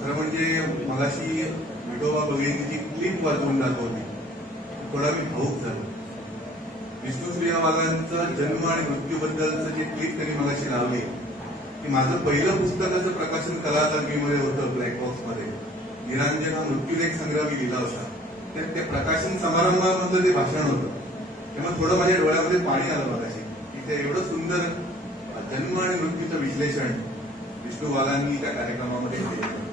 खरं म्हणजे मगाशी विठोबा भगिनीची क्लिप वाजवून दाखवली. थोडा मी भाऊक झालो. विष्णू श्रीरामांचं जन्म आणि मृत्यूबद्दलचं जे क्लिप त्यांनी मगाशी लावली की माझं पहिलं पुस्तकाचं प्रकाशन कलाकांगीमध्ये होतं ब्लॅक बॉक्समध्ये निरांजन हा मृत्यूलेख संग्रह मी लिहिला होता. तर ते प्रकाशन समारंभामधलं ते भाषण होतं तेव्हा थोडं माझ्या डोळ्यामध्ये पाणी आलं मगाशी. की ते एवढं सुंदर जन्म आणि मृत्यूचं विश्लेषण विष्णू बालांनी त्या कार्यक्रमामध्ये केलं.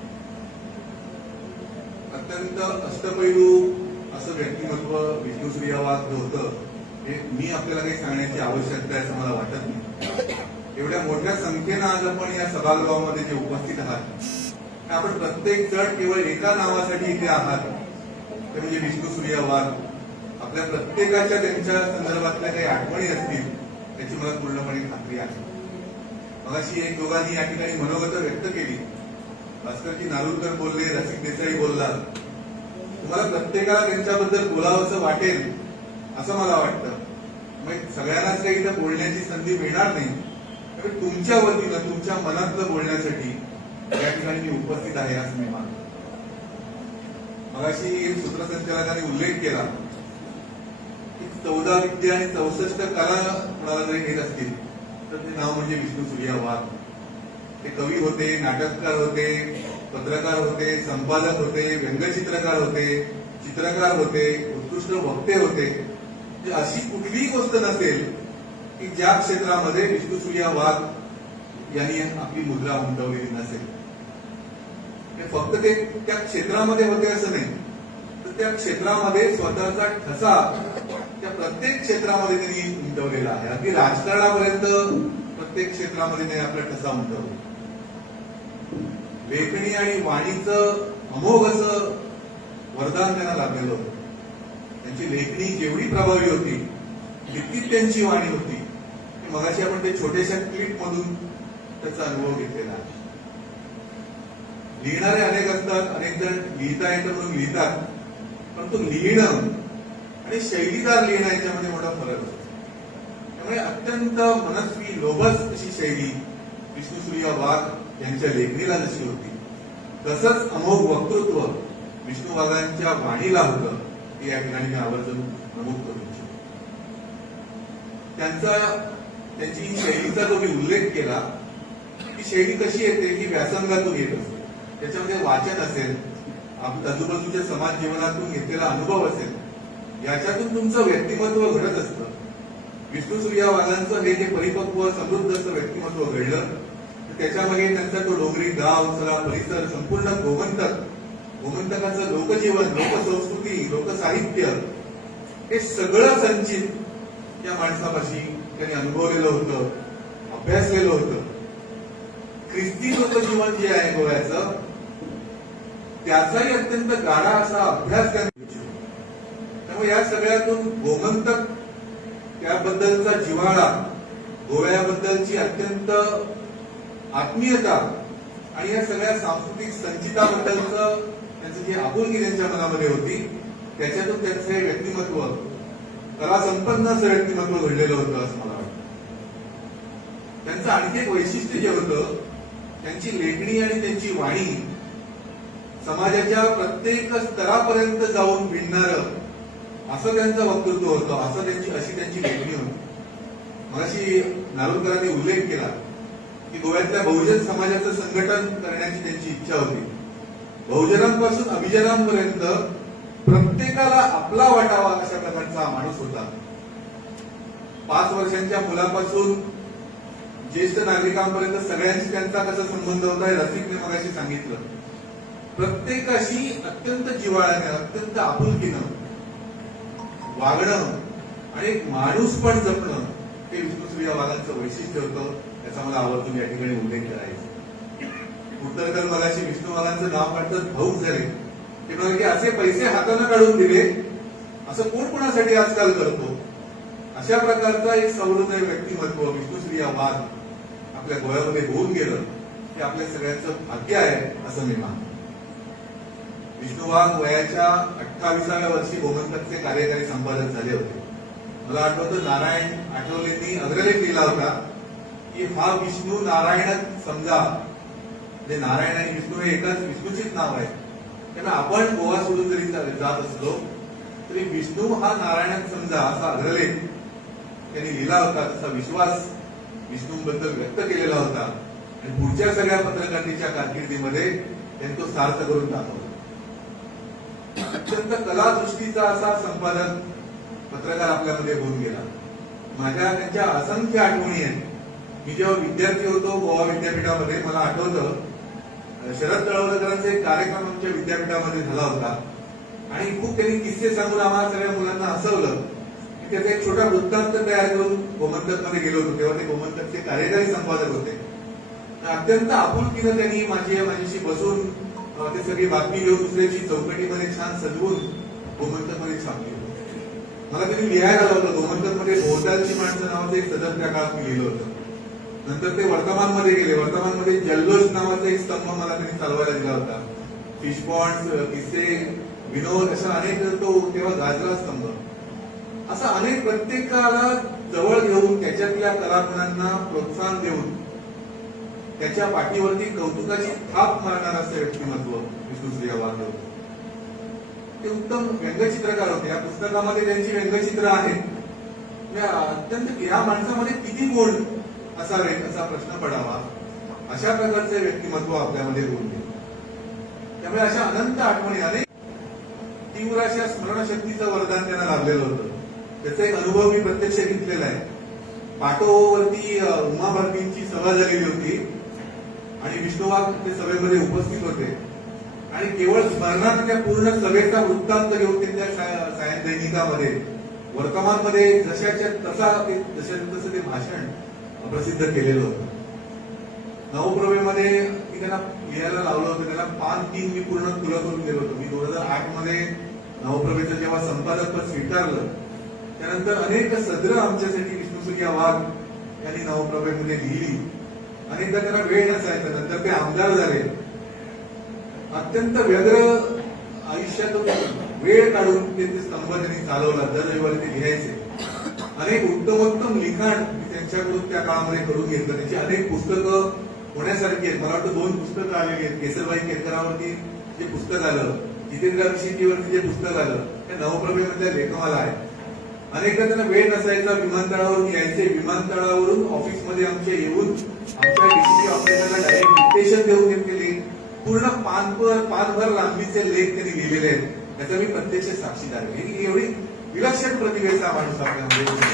अत्यंत अष्टपैलू असं व्यक्तिमत्व विष्णू श्रीयावाद होतं हे मी आपल्याला काही सांगण्याची आवश्यकता आहे असं मला वाटत नाही. एवढ्या मोठ्या संख्येनं आज आपण या सभागृहामध्ये जे उपस्थित आहात ते आपण प्रत्येक जण केवळ एका नावासाठी इथे आहात. ते म्हणजे विष्णू सूर्यवाद आपल्या प्रत्येकाच्या त्यांच्या संदर्भातल्या काही आठवणी असतील त्याची मला पूर्णपणे खात्री आहे. मगाशी एक दोघांनी या ठिकाणी मनोगत व्यक्त केली. भास्करजी नारुलकर बोलले रसिक देसाई बोलला. तुम्हाला प्रत्येकाला त्यांच्याबद्दल बोलावंसं वाटेल असं मला वाटतं. मग सगळ्यांनाच काही इथं बोलण्याची संधी मिळणार नाही. तर तुमच्या वतीनं तुमच्या मनातलं बोलण्यासाठी या ठिकाणी मी उपस्थित आहे असं मी मानतो. मगाशी सूत्रसंचालकांनी उल्लेख केला की चौदा विद्या आणि चौसष्ट कला कोणाला जरी घेत असतील तर ते नाव म्हणजे विष्णू सूर्या सूर्यावाद. ते कवी होते नाटककार होते पत्रकार होते संपादक होते व्यंगचित्रकार होते चित्रकार होते उत्कृष्ट वक्ते होते. म्हणजे अशी कुठलीही गोष्ट नसेल की ज्या क्षेत्रामध्ये विष्णू वाघ यांनी आपली मुद्रा उमटवलेली नसेल. हे फक्त ते त्या क्षेत्रामध्ये होते असं नाही. तर त्या क्षेत्रामध्ये स्वतःचा ठसा त्या प्रत्येक क्षेत्रामध्ये त्यांनी उमटवलेला आहे. अगदी राजकारणापर्यंत प्रत्येक क्षेत्रामध्ये त्यांनी आपला ठसा उमटवला. लेखणी आणि वाणीचं अमोघ असं वरदान त्यांना लाभलेलं होतं. त्यांची लेखणी जेवढी प्रभावी होती तितकीच त्यांची वाणी होती मगाशी आपण ते छोट्याशा क्लिप मधून त्याचा अनुभव घेतलेला आहे. लिहिणारे अनेक असतात अनेक जण लिहिता येतं म्हणून लिहितात परंतु लिहिणं आणि शैलीदार लिहिणं याच्यामध्ये मोठा फरक असतो. त्यामुळे अत्यंत मनस्वी लोभस अशी शैली विष्णुसूर्या वाघ यांच्या लेखणीला जशी होती. तसंच अमोघ वक्तृत्व विष्णूवादांच्या वाणीला होतं हे या ठिकाणी मी आवर्जून नमूद करू इच्छितो. त्यांचा त्यांची शैलीचा जो मी उल्लेख केला ती शैली कशी येते ही व्यासंगातून येत असते. त्याच्यामध्ये वाचन असेल आपल्या आजूबाजूच्या समाज जीवनातून घेतलेला अनुभव असेल याच्यातून तुमचं व्यक्तिमत्व घडत असतं. विष्णू सूर्यावादांचं हे जे परिपक्व समृद्ध असं व्यक्तिमत्व घडलं त्याच्यामध्ये त्यांचा तो डोंगरी गाव सगळा परिसर संपूर्ण गोमंतक. गोमंतकाचं लोकजीवन लोकसंस्कृती लोकसाहित्य हे सगळं संचित या माणसापाशी त्यांनी अनुभवलेलं होतं अभ्यासलेलं होतं. ख्रिस्ती लोकजीवन जे आहे गोव्याचं त्याचाही अत्यंत गाढा असा अभ्यास त्यांनी त्यामुळे या सगळ्यातून गोमंतक त्याबद्दलचा जिव्हाळा गोव्याबद्दलची अत्यंत आत्मीयता आणि या सगळ्या सांस्कृतिक संचिताबद्दलचं त्यांचं जी आपुलकी त्यांच्या मनामध्ये होती त्याच्यातून त्यांचं हे व्यक्तिमत्व कला संपन्न असं व्यक्तिमत्व घडलेलं होतं असं मला वाटतं. त्यांचं आणखी एक वैशिष्ट्य जे होतं त्यांची लेखणी आणि त्यांची वाणी समाजाच्या प्रत्येक स्तरापर्यंत जाऊन भिडणार असं त्यांचं वक्तृत्व होतं असं त्यांची अशी त्यांची लेखणी होती. मगाशी नारुलकरांनी उल्लेख केला की गोव्यातल्या बहुजन समाजाचं संघटन करण्याची त्यांची इच्छा होती. बहुजनांपासून अभिजनांपर्यंत प्रत्येकाला आपला वाटावा अशा प्रकारचा हा माणूस होता. पाच वर्षांच्या मुलापासून ज्येष्ठ नागरिकांपर्यंत सगळ्यांशी त्यांचा कसा संबंध होता हे रसिकने मगाशी सांगितलं. प्रत्येकाशी अत्यंत जिवाळ्याने अत्यंत आपुलकीनं वागणं आणि एक माणूस पण जपणं हे विष्णुसूर्या वाघांचं वैशिष्ट्य होतं. त्याचा मला आवर्जून या ठिकाणी उल्लेख करायचा उत्तरकर मगाशी विष्णू नाव काढतात भाऊक झाले. ते म्हणाले की असे पैसे हाताने काढून दिले असं कोण कोणासाठी आजकाल करतो? अशा प्रकारचा एक सौहृदय व्यक्तिमत्व विष्णुश्रिया वाघ आपल्या गोव्यामध्ये होऊन गेलं हे आपल्या सगळ्यांचं भाग्य आहे असं मी मानतो. विष्णू वाघ वयाच्या अठ्ठावीसाव्या वर्षी गोमंतकचे कार्यकारी संपादक झाले होते. मला आठवतं नारायण आठवलेंनी अग्रलेख लिहिला होता की हा विष्णू नारायण समजा. म्हणजे नारायण आणि विष्णू हे एकाच विष्णूचीच नाव आहे त्यांना आपण गोवा सोडून जरी जात असलो तरी विष्णू हा नारायणच समजा असा अग्रलेख त्यांनी लिहिला होता तसा विश्वास विष्णूंबद्दल व्यक्त केलेला होता. आणि पुढच्या सगळ्या पत्रकारितेच्या कारकिर्दीमध्ये त्यांनी तो सार्थ करून दाखवला. अत्यंत कलादृष्टीचा असा संपादक पत्रकार आपल्यामध्ये होऊन गेला. माझ्या त्यांच्या असंख्य आठवणी आहेत. मी जेव्हा विद्यार्थी होतो गोवा विद्यापीठामध्ये मला आठवतं शरद तळवलकरांचा एक कार्यक्रम आमच्या विद्यापीठामध्ये झाला होता. आणि खूप त्यांनी किस्से सांगून आम्हाला सगळ्या मुलांना हसवलं. मी त्याचा एक छोटा वृत्तांत तयार करून गोमंतकमध्ये गेलो होतो. तेव्हा ते गोमंतकचे कार्यकारी संपादक होते. अत्यंत आपुलकीनं त्यांनी माझी माझ्याशी बसून ते सगळी बातमी घेऊन दुसऱ्याची चौकटीमध्ये छान सजवून गोमंतकमध्ये छापली मला त्यांनी लिहायला लावलं गोमंतकमध्ये भोवतालची माणसं नावाचं एक सदर त्या काळात मी लिहिलं होतं. नंतर ते वर्तमानमध्ये गेले. वर्तमानमध्ये जल्लोष नावाचा एक स्तंभ मला त्यांनी चालवायला दिला होता. फिशपॉन्ड किस्से विनोद अशा अनेक तो तेव्हा गाजरा स्तंभ. असा अनेक प्रत्येकाला जवळ घेऊन त्याच्यातल्या कलागुणांना प्रोत्साहन देऊन त्याच्या पाठीवरती कौतुकाची थाप मारणार असं व्यक्तिमत्व विष्णुश्रिया आव्हान ते उत्तम व्यंगचित्रकार होते. या पुस्तकामध्ये त्यांची व्यंगचित्र आहेत. या अत्यंत या माणसामध्ये किती गुण असा असा प्रश्न पडावा. अशा प्रकारचे व्यक्तिमत्व आपल्यामध्ये होऊन गेले. त्यामुळे अशा अनंत आठवणी अनेक तीव्र अशा स्मरणशक्तीचं वरदान त्यांना लाभलेलं होतं. त्याचा एक अनुभव मी प्रत्यक्ष घेतलेला आहे. पाटोवरती उमा भारतींची सभा झालेली होती. आणि विष्णुवाग ते सभेमध्ये उपस्थित होते. आणि केवळ स्मरणात त्या पूर्ण सभेचा वृत्तांत घेऊन ते त्या सायन दैनिकामध्ये वर्तमानमध्ये जशाच्या तसा ते जशाचं तसं ते भाषण प्रसिद्ध केलेलं होतं. नवप्रभेमध्ये मी त्यांना लिहायला लावलं होतं. त्याला पान तीन मी पूर्ण खुलं करून दिलं होतं. मी दोन हजार आठमध्ये नवप्रभेचं जेव्हा संपादक स्वीकारलं त्यानंतर अनेक सद्र आमच्यासाठी विष्णुसुखिया वाघ यांनी नवप्रभेमध्ये लिहिली. अनेकदा त्यांना वेळ नसायचा नंतर ते आमदार झाले. अत्यंत व्यग्र आयुष्यातून वेळ काढून ते ते स्तंभ त्यांनी चालवला दर रविवारी ते लिहायचे. अनेक उत्तमोत्तम लिखाण मी त्यांच्याकडून त्या काळामध्ये करून घेतलं. त्याची अनेक पुस्तकं होण्यासारखी आहेत. मला वाटतं दोन पुस्तकं आलेली आहेत. केसरबाई केतकरावरती जे पुस्तक आलं जितेंद्र अभिषेकीवरती जे पुस्तक आलं ते नवप्रभेमधल्या लेखमाला आहे अनेकदा त्यांना वेळ नसायचा विमानतळावरून यायचे. विमानतळावरून ऑफिसमध्ये आमच्या येऊन आमच्या डीसीपी ऑफिसरला डायरेक्ट डिक्टेशन देऊन घेतलेली पूर्ण पानभर पानभर लांबीचे लेख त्यांनी लिहिलेले आहेत. त्याचा मी प्रत्यक्ष साक्षीदार आहे. एवढी विलक्षण प्रतिभेचा माणूस आपल्यामध्ये होऊन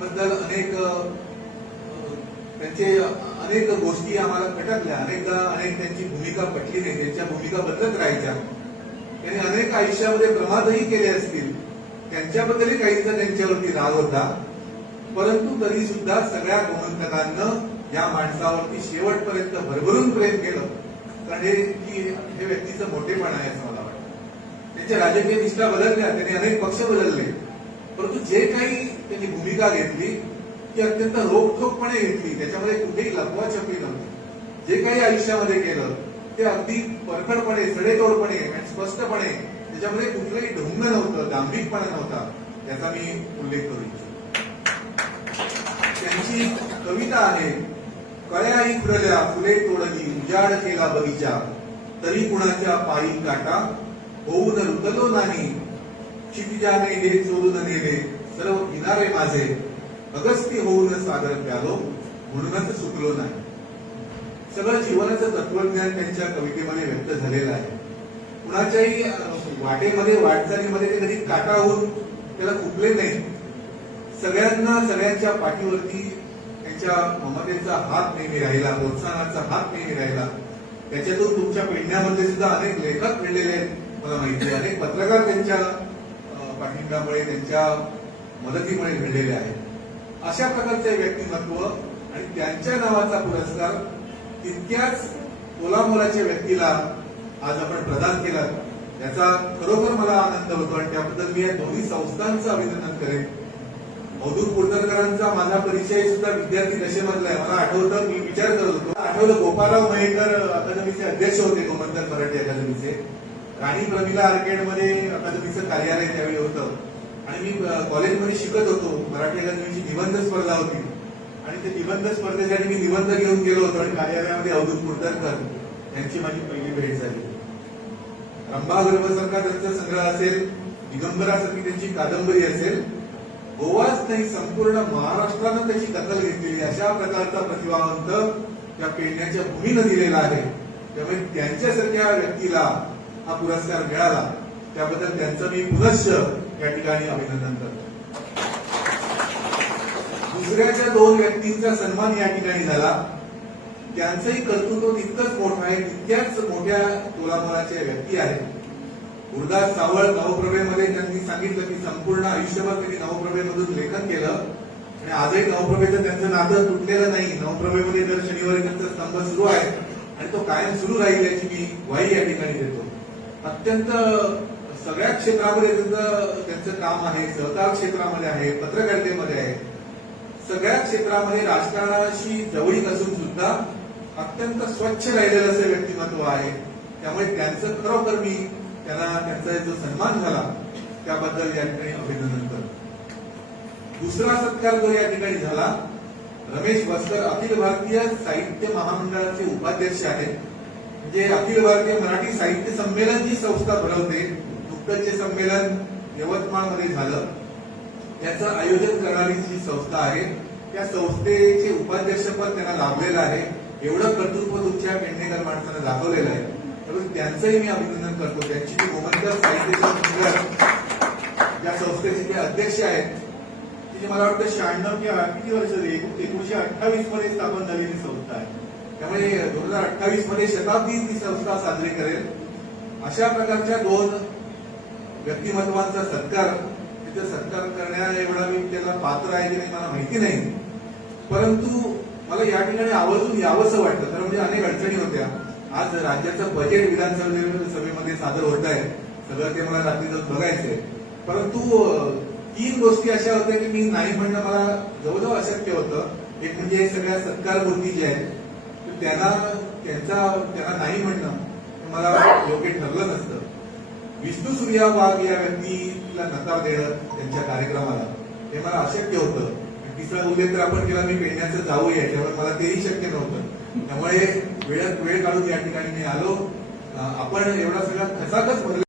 बद्दल अनेक त्यांचे अनेक गोष्टी आम्हाला पटकल्या अनेकदा अनेक त्यांची भूमिका पटली नाही. त्यांच्या भूमिका बदलत राहायच्या. त्यांनी अनेक आयुष्यामध्ये प्रमादही केले असतील. त्यांच्याबद्दलही काहीचा त्यांच्यावरती राग होता. परंतु तरी सुद्धा सगळ्या गोमंतकांनं या माणसावरती शेवटपर्यंत भरभरून प्रेम केलं. कारण हे की हे व्यक्तीचं मोठेपण आहे असं मला त्यांच्या राजकीय निष्ठा बदलल्या त्यांनी अनेक पक्ष बदलले. परंतु जे काही त्यांनी भूमिका घेतली ती अत्यंत रोखोकपणे घेतली. त्याच्यामध्ये कुठेही लपवा नव्हती. जे काही आयुष्यामध्ये केलं ते अगदी परखडपणे सडेतोडपणे आणि स्पष्टपणे त्याच्यामध्ये कुठलंही ढोंग नव्हतं दांभिकपणा नव्हता याचा मी उल्लेख करू इच्छितो. त्यांची कविता आहे कळ्याही फुरल्या फुले तोडली उजाड केला बगीचा. तरी कुणाच्या पायी काटा होऊन रुकलो नाही. क्षितिजाने हे चोरून नेले सर्व किनारे माझे. अगस्ती होऊन सागर प्यालो म्हणूनच सुकलो नाही. सगळं जीवनाचं तत्वज्ञान त्यांच्या कवितेमध्ये व्यक्त झालेलं आहे. कुणाच्याही वाटेमध्ये वाटचालीमध्ये ते कधी काटा होऊन त्याला चुकले नाही. सगळ्यांना सगळ्यांच्या पाठीवरती त्यांच्या ममतेचा हात नेहमी राहिला प्रोत्साहनाचा हात नेहमी राहिला. त्याच्यातून तुमच्या पेडण्यामध्ये सुद्धा अनेक लेखक घडलेले आहेत. मला माहिती आहे पत्रकार त्यांच्या पाठिंब्यामुळे त्यांच्या मदतीमुळे घडलेले आहेत. अशा प्रकारचे व्यक्तिमत्व आणि त्यांच्या नावाचा पुरस्कार तितक्याच कोल्हापुराच्या व्यक्तीला आज आपण प्रदान केला. त्याचा खरोखर मला आनंद होतो आणि त्याबद्दल मी या दोन्ही संस्थांचं अभिनंदन करेन. मधुर कुलकर्णकरांचा माझा परिचय सुद्धा विद्यार्थी दशेमधला आहे. मला आठवतं मी विचार करत होतो. आठवलं गोपालराव मयेकर अकादमीचे अध्यक्ष होते गोमंतन मराठी अकादमीचे राणी प्रमिला आर्केडमध्ये अकादमीचं कार्यालय त्यावेळी होतं. आणि मी कॉलेजमध्ये शिकत होतो. मराठी अकादमीची निबंध स्पर्धा होती. आणि ते निबंध स्पर्धेसाठी मी निबंध घेऊन गेलो होतो आणि कार्यालयामध्ये अवधूत कुलकर्णकर यांची माझी पहिली भेट झाली. रंभा गर्भसरका त्यांचा संग्रह असेल दिगंबरासारखी त्यांची कादंबरी असेल गोवाच नाही संपूर्ण महाराष्ट्रानं त्याची दखल घेतलेली अशा प्रकारचा प्रतिभावंत त्या पेडण्याच्या भूमीनं दिलेला आहे. त्यामुळे त्यांच्यासारख्या व्यक्तीला हा पुरस्कार मिळाला. त्याबद्दल त्यांचं मी पुनश्च या ठिकाणी अभिनंदन करतो. दुसऱ्याच्या दोन व्यक्तींचा सन्मान या ठिकाणी झाला. त्यांचंही कर्तृत्व तितकंच मोठं आहे तितक्याच मोठ्या तोलामोलाच्या व्यक्ती आहेत. गुरुदास सावळ नवप्रभेमध्ये त्यांनी सांगितलं की संपूर्ण आयुष्यभर त्यांनी नवप्रभेमधून लेखन केलं. आणि आजही नवप्रभेचं त्यांचं नातं तुटलेलं नाही. नवप्रभेमध्ये दर शनिवारी त्यांचा स्तंभ सुरू आहे. आणि तो कायम सुरू राहील याची मी ग्वाही या ठिकाणी देतो. अत्यंत सगळ्या क्षेत्रामध्ये त्यांचं त्यांचं काम आहे सहकार क्षेत्रामध्ये आहे पत्रकारितेमध्ये आहे. सगळ्या क्षेत्रामध्ये राजकारणाशी जवळीक असून सुद्धा अत्यंत स्वच्छ राहिलेलं असं व्यक्तिमत्व आहे. त्यामुळे त्यांचं खरोखर मी त्यांना त्यांचा जो सन्मान झाला त्याबद्दल या ठिकाणी अभिनंदन करतो. दुसरा सत्कार जो या ठिकाणी झाला रमेश वस्कर अखिल भारतीय साहित्य महामंडळाचे उपाध्यक्ष आहेत. म्हणजे अखिल भारतीय मराठी साहित्य संमेलन जी संस्था भरवते नुकतंच जे संमेलन यवतमाळमध्ये झालं. त्याचं आयोजन करणारी जी संस्था आहे त्या संस्थेचे उपाध्यक्षपद त्यांना लाभलेलं आहे. एवढं कर्तृत्व तुमच्या पेडणेकर माणसानं दाखवलेलं आहे. त्यामुळे त्यांचंही मी अभिनंदन करतो. त्यांची जी मोहनकर साहित्य संमेलन या संस्थेचे जे अध्यक्ष आहेत तिचे मला वाटतं शहाण्णव किंवा किती वर्ष एकोणीशे अठ्ठावीसमध्ये स्थापन झालेली संस्था आहे. त्यामुळे दोन हजार अठ्ठावीसमध्ये शताब्दी ती संस्था साजरी करेल. अशा प्रकारच्या दोन व्यक्तिमत्वांचा सत्कार तिथे सत्कार करण्या एवढा मी त्याला पात्र आहे की नाही मला माहिती नाही. परंतु मला या ठिकाणी आवर्जून यावंसं वाटतं कारण म्हणजे अनेक अडचणी होत्या. आज राज्याचं बजेट विधानसभे सभेमध्ये सादर होत आहे. सगळं ते मला रात्री जाऊन बघायचंय. परंतु तीन गोष्टी अशा होत्या की मी नाही म्हणणं मला जवळजवळ अशक्य होतं. एक म्हणजे सगळ्या सत्कार गोष्टी ज्या आहेत त्यांना त्यांचा त्यांना नाही म्हणणं मला योग्य ठरलं नसतं. विष्णू सूर्या वाघ या व्यक्तीला नकार देणं त्यांच्या कार्यक्रमाला हे मला अशक्य होतं. तिसरा उल्लेख तर आपण केला मी पेण्याचं जाऊ याच्यावर मला तेही शक्य नव्हतं. त्यामुळे वेळ वेळ काढून या ठिकाणी मी आलो. आपण एवढा सगळा खचाखच भरला